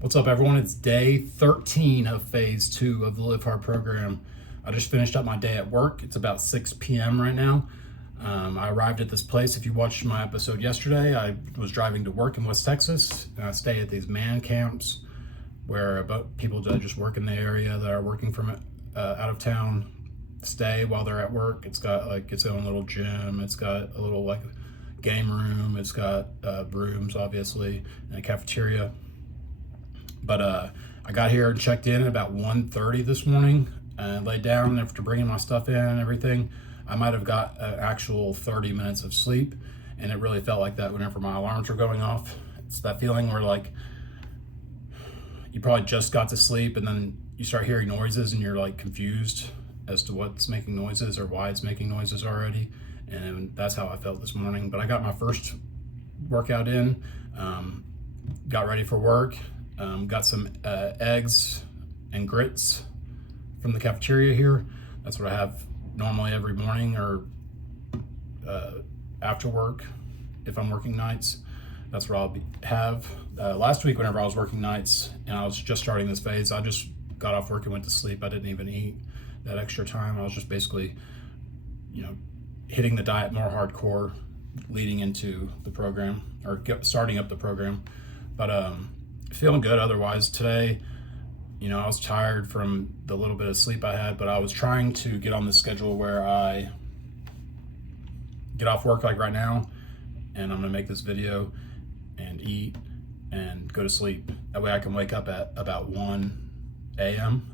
What's up, everyone? It's day 13 of phase 2 of the Live Hard program. I just finished up my day at work. It's about 6 p.m. right now. I arrived at this place. If you watched my episode yesterday, I was driving to work in West Texas, and I stay at these man camps where people that just work in the area that are working from out of town stay while they're at work. It's got like its own little gym. It's got a little like game room. It's got rooms, obviously, and a cafeteria. But I got here and checked in at about 1:30 this morning and laid down after bringing my stuff in and everything. I might have got an actual 30 minutes of sleep, and it really felt like that whenever my alarms were going off. It's that feeling where like you probably just got to sleep and then you start hearing noises and you're like confused as to what's making noises or why it's making noises already. And that's how I felt this morning. But I got my first workout in, got ready for work. Got some eggs and grits from the cafeteria here. That's what I have normally every morning or after work if I'm working nights. That's what I'll have. Last week, whenever I was working nights and I was just starting this phase, I just got off work and went to sleep. I didn't even eat that extra time. I was just basically, hitting the diet more hardcore leading into the program or starting up the program. But feeling good otherwise. Today, I was tired from the little bit of sleep I had, but I was trying to get on the schedule where I get off work like right now, and I'm gonna make this video and eat and go to sleep. That way I can wake up at about 1 a.m.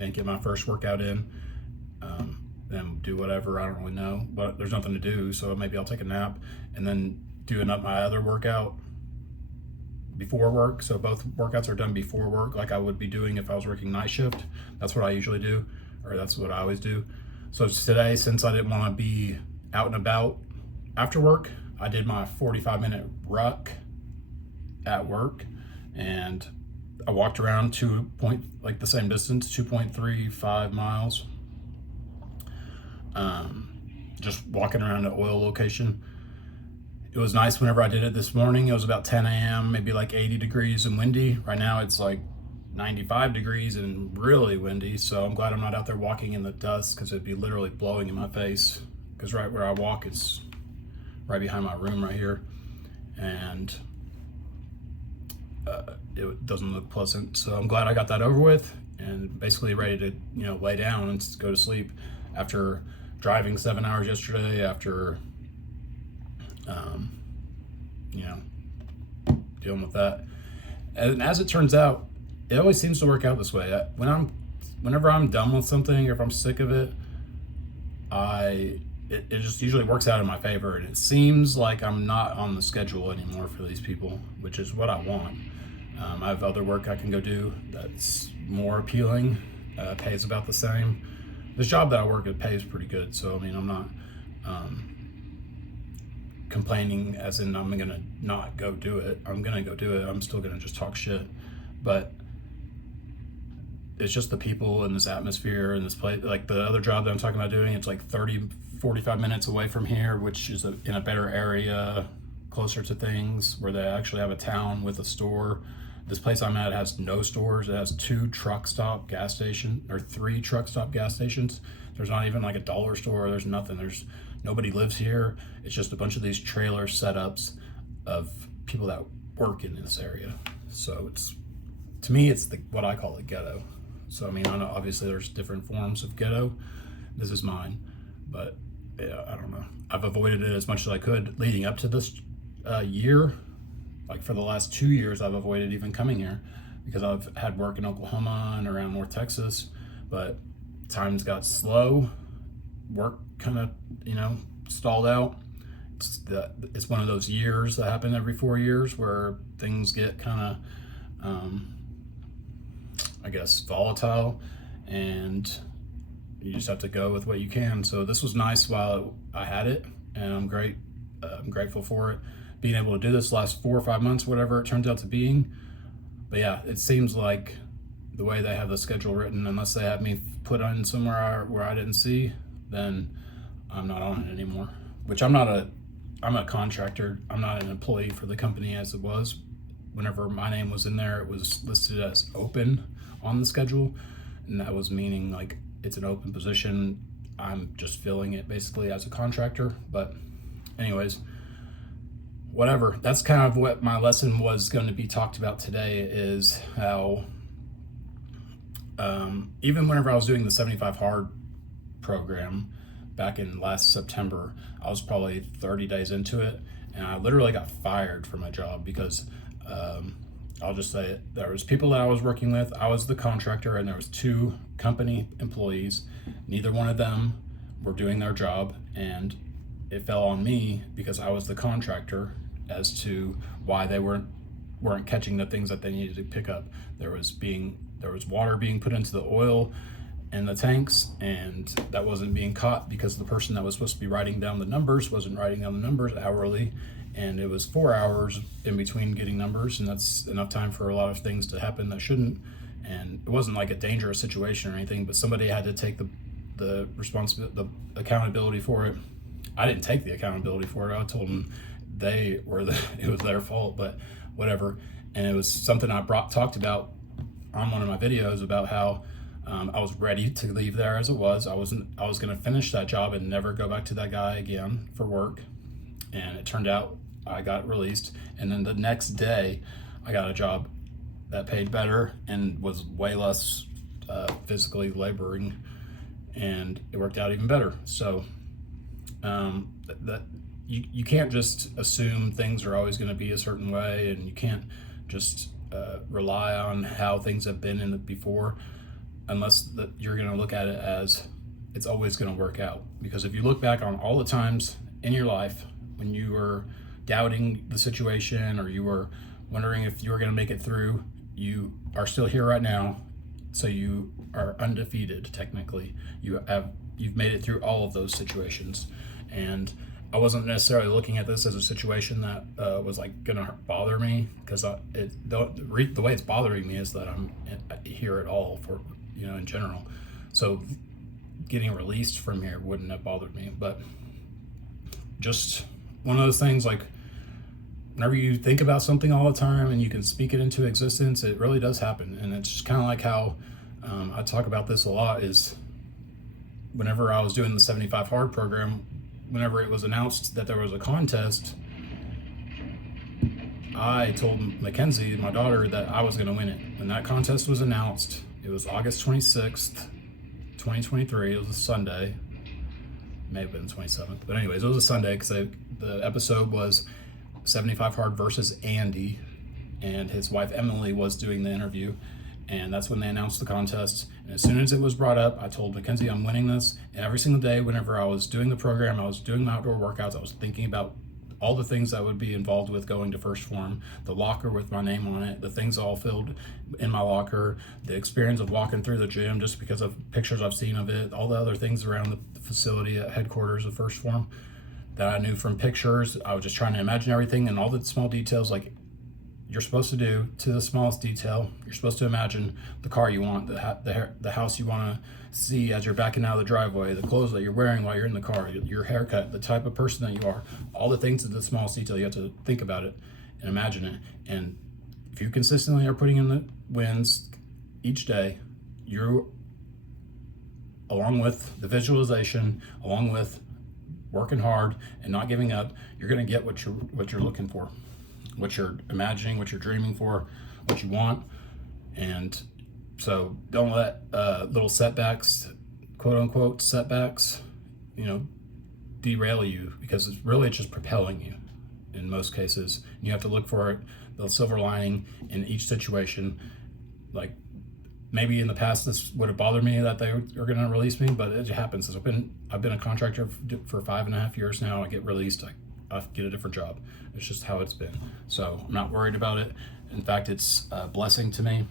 and get my first workout in, and do whatever. I don't really know, but there's nothing to do, so maybe I'll take a nap and then do my other workout before work. So both workouts are done before work, like I would be doing if I was working night shift. That's what I usually do, or that's what I always do. So today, since I didn't want to be out and about after work, I did my 45-minute ruck at work, and I walked around the same distance, 2.35 miles, just walking around an oil location. It was nice whenever I did it this morning. It was about 10 a.m., maybe like 80 degrees and windy. Right now it's like 95 degrees and really windy. So I'm glad I'm not out there walking in the dust, because it'd be literally blowing in my face. Because right where I walk is right behind my room right here. And it doesn't look pleasant. So I'm glad I got that over with and basically ready to, lay down and go to sleep after driving 7 hours yesterday, after dealing with that. And as it turns out, it always seems to work out this way. Whenever I'm done with something, or if I'm sick of it, it just usually works out in my favor. And it seems like I'm not on the schedule anymore for these people, which is what I want. I have other work I can go do that's more appealing, pays about the same. This job that I work at pays pretty good, so I'm not complaining as in I'm gonna not go do it. I'm gonna go do it. I'm still gonna just talk shit, but it's just the people in this atmosphere in this place. Like the other job that I'm talking about doing, it's like 45 minutes away from here, which is in a better area, closer to things, where they actually have a town with a store. This place I'm at has no stores. It has 2 truck stop gas stations, or 3 truck stop gas stations. There's not even like a dollar store. There's nothing. Nobody lives here. It's just a bunch of these trailer setups of people that work in this area. So to me, it's what I call the ghetto. So I know obviously there's different forms of ghetto. This is mine, but yeah, I don't know. I've avoided it as much as I could leading up to this year. Like for the last 2 years, I've avoided even coming here because I've had work in Oklahoma and around North Texas, but times got slow. Work kind of, stalled out. It's one of those years that happen every 4 years where things get kind of, volatile, and you just have to go with what you can. So this was nice while I had it, and I'm grateful for it. Being able to do this last 4 or 5 months, whatever it turns out to being. But yeah, it seems like the way they have the schedule written, unless they have me put on somewhere where I didn't see, then I'm not on it anymore. Which I'm a contractor. I'm not an employee for the company as it was whenever my name was in there, it was listed as open on the schedule, and that was meaning like it's an open position. I'm just filling it basically as a contractor. But anyways, whatever. That's kind of what my lesson was going to be talked about today, is how even whenever I was doing the 75 hard program back in last September, I was probably 30 days into it, and I literally got fired from my job because I'll just say it, there was people that I was working with. I was the contractor, and there was 2 company employees. Neither one of them were doing their job, and it fell on me because I was the contractor as to why they weren't catching the things that they needed to pick up. There was water being put into the oil in the tanks, and that wasn't being caught because the person that was supposed to be writing down the numbers wasn't writing down the numbers hourly, and it was 4 hours in between getting numbers, and that's enough time for a lot of things to happen that shouldn't. And it wasn't like a dangerous situation or anything, but somebody had to take the accountability for it. I didn't take the accountability for it. I told them it was their fault, but whatever. And it was something I talked about on one of my videos about how I was ready to leave there as it was. I was going to finish that job and never go back to that guy again for work. And it turned out I got released. And then the next day I got a job that paid better and was way less physically laboring, and it worked out even better. So that you can't just assume things are always going to be a certain way, and you can't just rely on how things have been before, unless you're going to look at it as it's always going to work out. Because if you look back on all the times in your life when you were doubting the situation, or you were wondering if you were going to make it through, you are still here right now. So you are undefeated technically. You've made it through all of those situations. And I wasn't necessarily looking at this as a situation that was like gonna bother me, because the way it's bothering me is that I'm here at all for, in general. So getting released from here wouldn't have bothered me. But just one of those things, like whenever you think about something all the time and you can speak it into existence, it really does happen. And it's just kind of like how I talk about this a lot, is whenever I was doing the 75 hard program, whenever it was announced that there was a contest, I told Mackenzie, my daughter, that I was going to win it. When that contest was announced, it was August 26th, 2023. It was a Sunday. May have been 27th. But anyways, it was a Sunday, because the episode was 75 hard versus Andy, and his wife Emily was doing the interview. And that's when they announced the contest. And as soon as it was brought up, I told Mackenzie I'm winning this. And every single day, whenever I was doing the program, I was doing my outdoor workouts, I was thinking about all the things that would be involved with going to First Phorm, the locker with my name on it, the things all filled in my locker, the experience of walking through the gym just because of pictures I've seen of it, all the other things around the facility at headquarters of First Phorm that I knew from pictures. I was just trying to imagine everything and all the small details, like you're supposed to do to the smallest detail. You're supposed to imagine the car you want, the house you want to see as you're backing out of the driveway, the clothes that you're wearing while you're in the car, your haircut, the type of person that you are, all the things to the smallest detail. You have to think about it and imagine it. And if you consistently are putting in the wins each day, you, along with the visualization, along with working hard and not giving up, you're going to get what you're looking for, what you're imagining, what you're dreaming for, what you want. And so don't let little setbacks, quote unquote setbacks, derail you, because it's just propelling you in most cases. And you have to look for it, the silver lining in each situation. Like maybe in the past this would have bothered me that they are going to release me, but it happens. I've been a contractor for 5.5 years now. I get released, I get a different job. It's just how it's been. So I'm not worried about it. In fact, it's a blessing to me.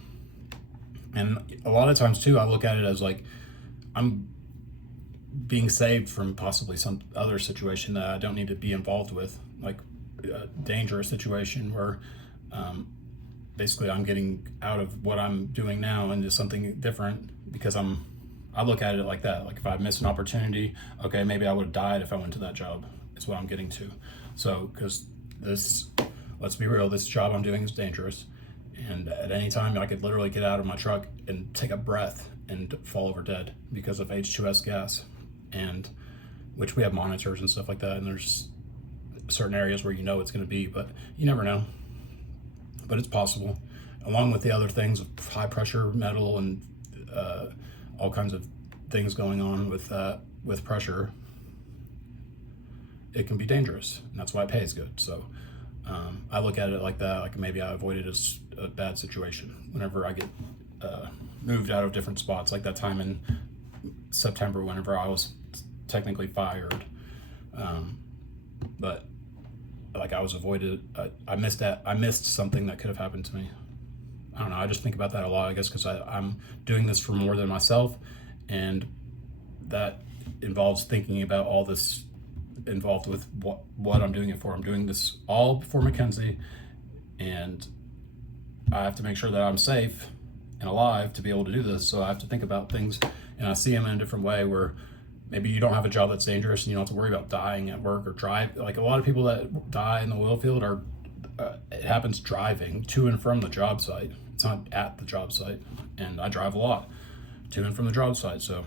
And a lot of times too, I look at it as like I'm being saved from possibly some other situation that I don't need to be involved with, like a dangerous situation where basically I'm getting out of what I'm doing now into something different, because I look at it like that. Like if I miss an opportunity, okay, maybe I would have died if I went to that job. Is what I'm getting to. So because this let's be real, this job I'm doing is dangerous. And at any time, I could literally get out of my truck and take a breath and fall over dead because of H2S gas. And which we have monitors and stuff like that. And there's certain areas where you know it's going to be, but you never know. But it's possible, along with the other things of high pressure metal and all kinds of things going on with pressure. It can be dangerous, and that's why it pays good. So I look at it like that, like maybe I avoided a bad situation whenever I get moved out of different spots, like that time in September whenever I was technically fired. But like I was avoided, I missed something that could have happened to me. I don't know, I just think about that a lot, I guess, because I'm doing this for more than myself, and that involves thinking about all this involved with what I'm doing it for. I'm doing this all for Mackenzie, and I have to make sure that I'm safe and alive to be able to do this. So I have to think about things, and I see them in a different way, where maybe you don't have a job that's dangerous and you don't have to worry about dying at work or drive. Like a lot of people that die in the oil field are, it happens driving to and from the job site. It's not at the job site. And I drive a lot to and from the job site. So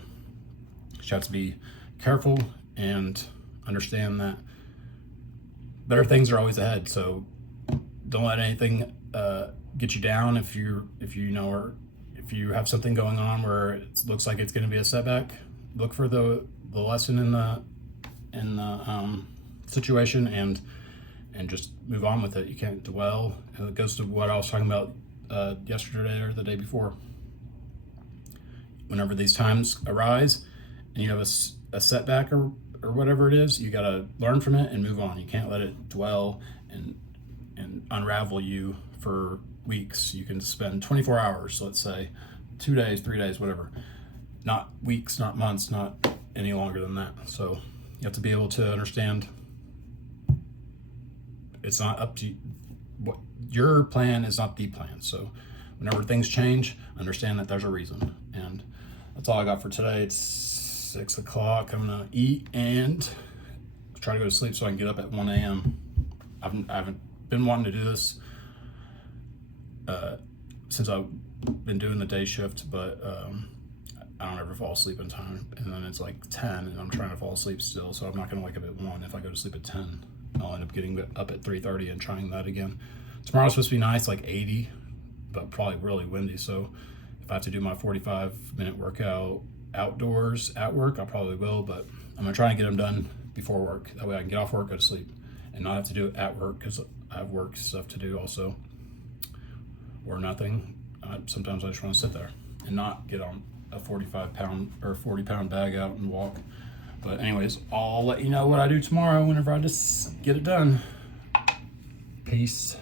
you have to be careful and understand that better things are always ahead. So don't let anything get you down. If you know, or if you have something going on where it looks like it's going to be a setback, look for the lesson in the situation and just move on with it. You can't dwell. And it goes to what I was talking about yesterday or the day before. Whenever these times arise and you have a setback or whatever it is, you got to learn from it and move on. You can't let it dwell and unravel you for weeks. You can spend 24 hours, let's say, 2 days, 3 days, whatever. Not weeks, not months, not any longer than that. So you have to be able to understand it's not up to you. What your plan is not the plan. So whenever things change, understand that there's a reason. And that's all I got for today. It's 6 o'clock. I'm gonna eat and try to go to sleep so I can get up at 1 a.m. I haven't been wanting to do this since I've been doing the day shift, but I don't ever fall asleep in time. And then it's like 10 and I'm trying to fall asleep still, so I'm not gonna wake up at 1. If I go to sleep at 10, I'll end up getting up at 3:30 and trying that again. Tomorrow's supposed to be nice, like 80, but probably really windy. So if I have to do my 45-minute workout outdoors at work, I probably will, but I'm gonna try and get them done before work. That way I can get off work, go to sleep, and not have to do it at work, because I have work stuff to do also, or nothing. Sometimes I just want to sit there and not get on a 45-pound or 40-pound bag out and walk. But anyways, I'll let you know what I do tomorrow whenever I just get it done. Peace.